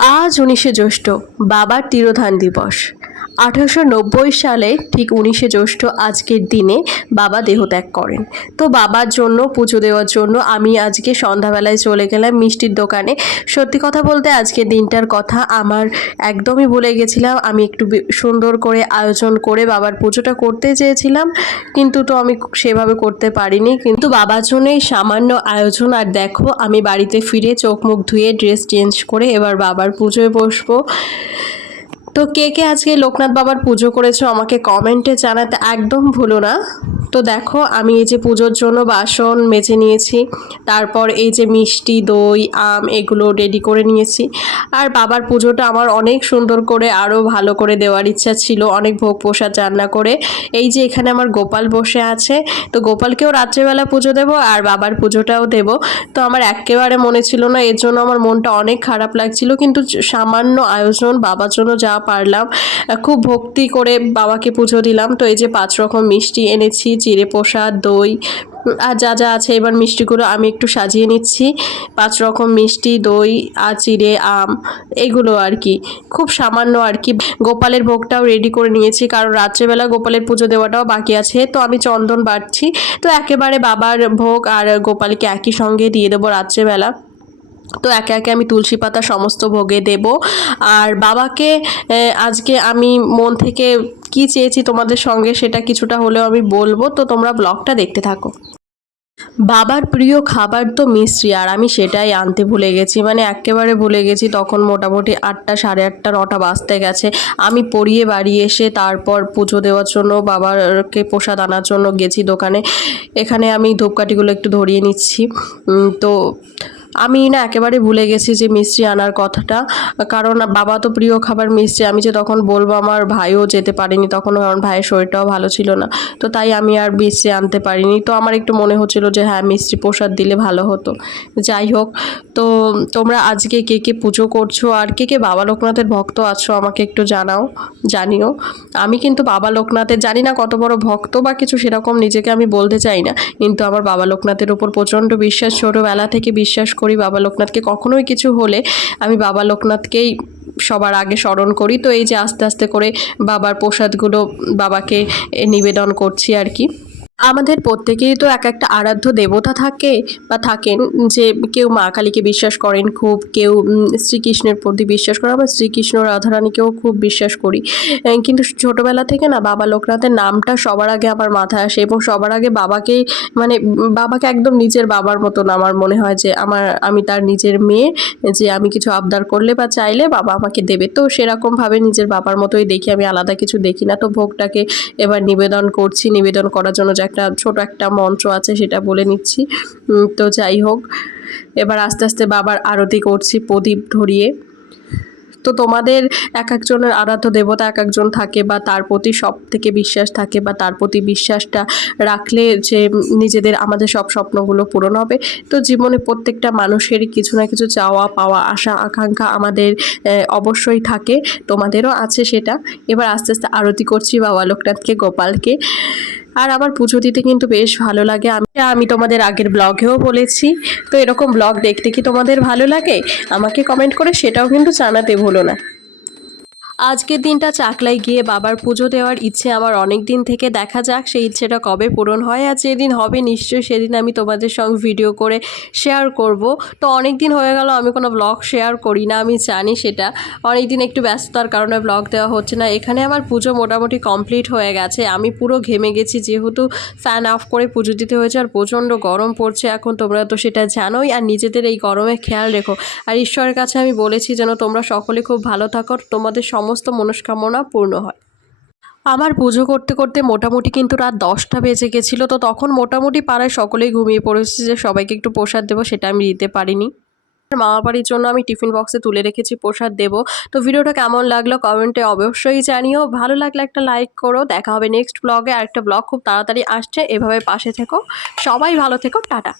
আজ 19শে জ্যৈষ্ঠ বাবার তিরোধান দিবস। 1890 সালে ঠিক 19শে জ্যৈষ্ঠ আজকের দিনে বাবা দেহত্যাগ করেন। তো বাবার জন্য পুজো দেওয়ার জন্য আমি আজকে সন্ধ্যাবেলায় চলে গেলাম মিষ্টির দোকানে। সত্যি কথা বলতে আজকের দিনটার কথা আমার একদমই ভুলে গেছিলাম। আমি একটু সুন্দর করে আয়োজন করে বাবার পুজোটা করতে চেয়েছিলাম, কিন্তু তো আমি সেভাবে করতে পারিনি। কিন্তু বাবার জন্য এই সামান্য আয়োজন, আর দেখো আমি বাড়িতে ফিরে চোখ মুখ ধুয়ে ড্রেস চেঞ্জ করে এবার বাবার পুজোয় বসবো। তো কে কে আজকে লোকনাথ বাবার পুজো করেছো আমাকে কমেন্টে জানাতে একদম ভুলো না। তো দেখো আমি এই যে পুজোর জন্য বাসন মেজে নিয়েছি, তারপর এই যে মিষ্টি দই আম এগুলো রেডি করে নিয়েছি। আর বাবার পুজোটা আমার অনেক সুন্দর করে আরও ভালো করে দেওয়ার ইচ্ছা ছিল, অনেক ভোগ প্রসাদ রান্না করে। এই যে এখানে আমার গোপাল বসে আছে, তো গোপালকেও রাত্রেবেলা পুজো দেবো আর বাবার পুজোটাও দেব। তো আমার একেবারে মনে ছিল না, এর জন্য আমার মনটা অনেক খারাপ লাগছিল, কিন্তু সামান্য আয়োজন বাবার জন্য যা পারলাম খুব ভক্তি করে বাবাকে পুজো দিলাম। তো এই যে 5 রকম মিষ্টি এনেছি, চিড়ে প্রসাদ দই আর যা যা আছে, এবার মিষ্টিগুলো আমি একটু সাজিয়ে নিচ্ছি। 5 রকম মিষ্টি দই আর চিড়ে আম এগুলো আর কি, খুব সামান্য আর কি। গোপালের ভোগটাও রেডি করে নিয়েছি, কারণ রাত্রেবেলা গোপালের পুজো দেওয়াটাও বাকি আছে। তো আমি চন্দন বাটছি, তো একেবারে বাবার ভোগ আর গোপালকে একই সঙ্গে দিয়ে দেবো রাত্রেবেলা। তো একে একে আমি তুলসী পাতা সমস্ত ভোগে দেব। আর বাবাকে আজকে আমি মন থেকে কি চেয়েছি তোমাদের সঙ্গে সেটা কিছুটা হলেও আমি বলবো, তো তোমরা ব্লগটা দেখতে থাকো। বাবার প্রিয় খাবার তো মিষ্টি, আর আমি সেটাই আনতে ভুলে গেছি, মানে একেবারে ভুলে গেছি। তখন মোটামুটি 8টা সাড়ে 8টা 9টা বাজতে গেছে। আমি পড়িয়ে বাড়ি এসে তারপর পুজো দেওয়ার জন্য বাবাকে প্রসাদ আনার জন্য গেছি দোকানে। এখানে আমি ধূপকাঠিগুলো একটু ধরিয়ে নিচ্ছি। তো আমি না একেবারে ভুলে গেছি যে মিষ্টি আনার কথাটা, কারণ বাবা তো প্রিয় খাবার মিষ্টি। আমি যে তখন বলবো, আমার ভাইও যেতে পারেনি তখন, কারণ ভাইয়ের শরীরটাও ভালো ছিল না। তো তাই আমি আর মিষ্টি আনতে পারিনি। তো আমার একটু মনে হচ্ছিল যে হ্যাঁ মিষ্টি প্রসাদ দিলে ভালো হতো। যাই হোক, তো তোমরা আজকে কে কে পুজো করছো আর কে কে বাবা লোকনাথের ভক্ত আছো আমাকে একটু জানিও। আমি কিন্তু বাবা লোকনাথের জানি না কত বড় ভক্ত বা কিছু সেরকম নিজেকে আমি বলতে চাই না, কিন্তু আমার বাবা লোকনাথের উপর প্রচণ্ড বিশ্বাস, ছোটোবেলা থেকে বিশ্বাস করি বাবা লোকনাথকে। কখনোই কিছু হলে আমি বাবা লোকনাথকেই সবার আগে স্মরণ করি। তো এই যে আস্তে আস্তে করে বাবার প্রসাদগুলো বাবাকে নিবেদন করছি আর কি। আমাদের প্রত্যেকেরই তো এক একটা আরাধ্য দেবতা থাকে বা থাকেন, যে কেউ মা কালীকে বিশ্বাস করেন খুব, কেউ শ্রীকৃষ্ণের প্রতি বিশ্বাস করে। আমরা শ্রীকৃষ্ণ রাধারানীকেও খুব বিশ্বাস করি, কিন্তু ছোটোবেলা থেকে না বাবা লোকনাথের নামটা সবার আগে আমার মাথায় আসে, এবং সবার আগে বাবাকেই, মানে বাবাকে একদম নিজের বাবার মতন আমার মনে হয়, যে আমি তার নিজের মেয়ে, যে আমি কিছু আবদার করলে বা চাইলে বাবা আমাকে দেবে। তো সেরকমভাবে নিজের বাবার মতোই দেখি, আমি আলাদা কিছু দেখি না। তো ভোগটাকে এবার নিবেদন করছি, নিবেদন করার জন্য যে একটা ছোট একটা মন্ত্র আছে সেটা বলে নিচ্ছি। তো যাই হোক, এবার আস্তে আস্তে বাবার আরতি করছি প্রদীপ ধরিয়ে। তো তোমাদের এক একজনের আরাধ্য দেবতা এক একজন থাকে, বা তার প্রতি সব থেকে বিশ্বাস থাকে, বা তার প্রতি বিশ্বাসটা রাখলে যে নিজেদের আমাদের সব স্বপ্নগুলো পূরণ হবে। তো জীবনে প্রত্যেকটা মানুষেরই কিছু না কিছু চাওয়া পাওয়া আশা আকাঙ্ক্ষা আমাদের অবশ্যই থাকে, তোমাদেরও আছে সেটা। এবার আস্তে আস্তে আরতি করছি বাবা লোকনাথকে, গোপালকে। আর আমার পুজো দিতে কিন্তু বেশ ভালো লাগে, আমি তোমাদের আগের ব্লগেও বলেছি। তো এরকম ব্লগ দেখতে কি তোমাদের ভালো লাগে আমাকে কমেন্ট করে সেটাও কিন্তু জানাতে ভুলো না। আজকের দিনটা চাকলায় গিয়ে বাবার পুজো দেওয়ার ইচ্ছে আমার অনেক দিন থেকে, দেখা যাক সেই ইচ্ছেটা কবে পূরণ হয়। আর যেদিন হবে নিশ্চয়ই সেদিন আমি তোমাদের সঙ্গে ভিডিও করে শেয়ার করব। তো অনেক দিন হয়ে গেল আমি কোনো ব্লগ শেয়ার করি না, আমি জানি সেটা। অনেক দিন একটু ব্যস্ততার কারণে ব্লগ দেওয়া হচ্ছে না। এখানে আমার পুজো মোটামুটি কমপ্লিট হয়ে গেছে, আমি পুরো ঘেমে গেছি, যেহেতু ফ্যান অফ করে পুজো দিতে হয়েছে, আর প্রচণ্ড গরম পড়ছে এখন, তোমরা তো সেটা জানোই। আর নিজেদের এই গরমে খেয়াল রেখো, আর ঈশ্বরের কাছে আমি বলেছি যেন তোমরা সকলে খুব ভালো থাকো, তোমাদের সমস্ত মনস্কামনা পূর্ণ হয়। আমার পুজো করতে করতে মোটামুটি কিন্তু রাত 10টা বেজে গেছিলো। তো তখন মোটামুটি পাড়ায় সকলেই ঘুমিয়ে পড়েছে, যে সবাইকে একটু প্রসাদ দেবো সেটা আমি দিতে পারিনি। মামা বাড়ির জন্য আমি টিফিন বক্সে তুলে রেখেছি প্রসাদ দেবো। তো ভিডিওটা কেমন লাগলো কমেন্টে অবশ্যই জানিও, ভালো লাগলে একটা লাইক করো। দেখা হবে নেক্সট ব্লগে, আর একটা ব্লগ খুব তাড়াতাড়ি আসছে, এভাবে পাশে থেকো, সবাই ভালো থেকো, টাটা।